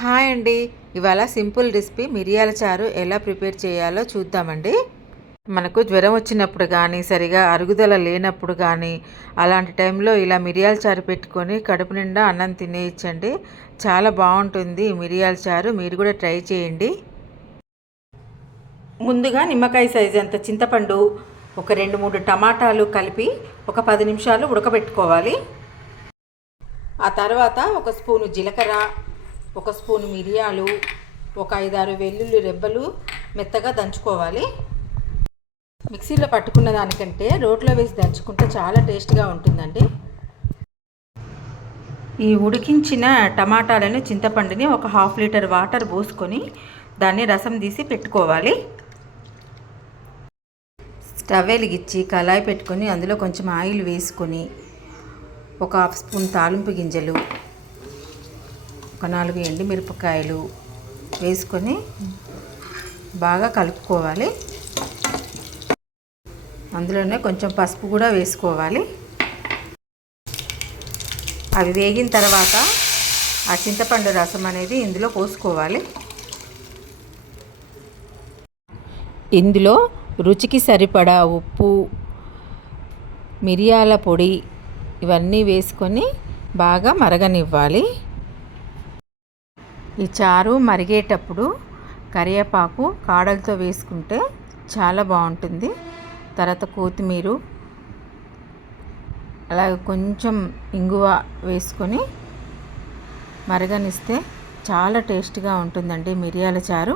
Hi అండి. ఇవాళ simple recipe మిరియాల చారు ఎలా ప్రిపేర్ చేయాలో చూద్దామండి. మనకు జ్వరం వచ్చినప్పుడు కానీ, సరిగా అరుగుదల లేనప్పుడు కానీ, అలాంటి టైంలో ఇలా మిరియాల చారు పెట్టుకొని కడుపు నిండా అన్నం తినేయచ్చండి. చాలా బాగుంటుంది ఈ మిరియాల చారు. మీరు కూడా ట్రై చేయండి. ముందుగా నిమ్మకాయ సైజు అంత చింతపండు, ఒక 2-3 టమాటాలు కలిపి ఒక 10 నిమిషాలు ఉడకబెట్టుకోవాలి. ఆ తర్వాత ఒక స్పూను జీలకర్ర, ఒక స్పూను మిరియాలు, ఒక 5-6 వెల్లుల్లి రెబ్బలు మెత్తగా దంచుకోవాలి. మిక్సీలో పట్టుకున్న దానికంటే రోట్లో వేసి దంచుకుంటే చాలా టేస్ట్గా ఉంటుందండి. ఈ ఉడికించిన టమాటాలను, చింతపండుని ఒక 1/2 లీటర్ వాటర్ పోసుకొని దాన్ని రసం తీసి పెట్టుకోవాలి. స్టవ్ వెలిగించి కళాయి పెట్టుకొని అందులో కొంచెం ఆయిల్ వేసుకొని ఒక 1/2 స్పూన్ తాలింపు గింజలు, ఒక 4 ఎండుమిరపకాయలు వేసుకొని బాగా కలుపుకోవాలి. అందులోనే కొంచెం పసుపు కూడా వేసుకోవాలి. అవి వేగిన తర్వాత ఆ చింతపండు రసం అనేది ఇందులో పోసుకోవాలి. ఇందులో రుచికి సరిపడా ఉప్పు, మిరియాల పొడి ఇవన్నీ వేసుకొని బాగా మరగనివ్వాలి. ఈ చారు మరిగేటప్పుడు కరివేపాకు కాడలతో వేసుకుంటే చాలా బాగుంటుంది. తర్వాత కొత్తిమీర, అలాగే కొంచెం ఇంగువ వేసుకొని మరగనిస్తే చాలా టేస్ట్గా ఉంటుందండి మిరియాల చారు.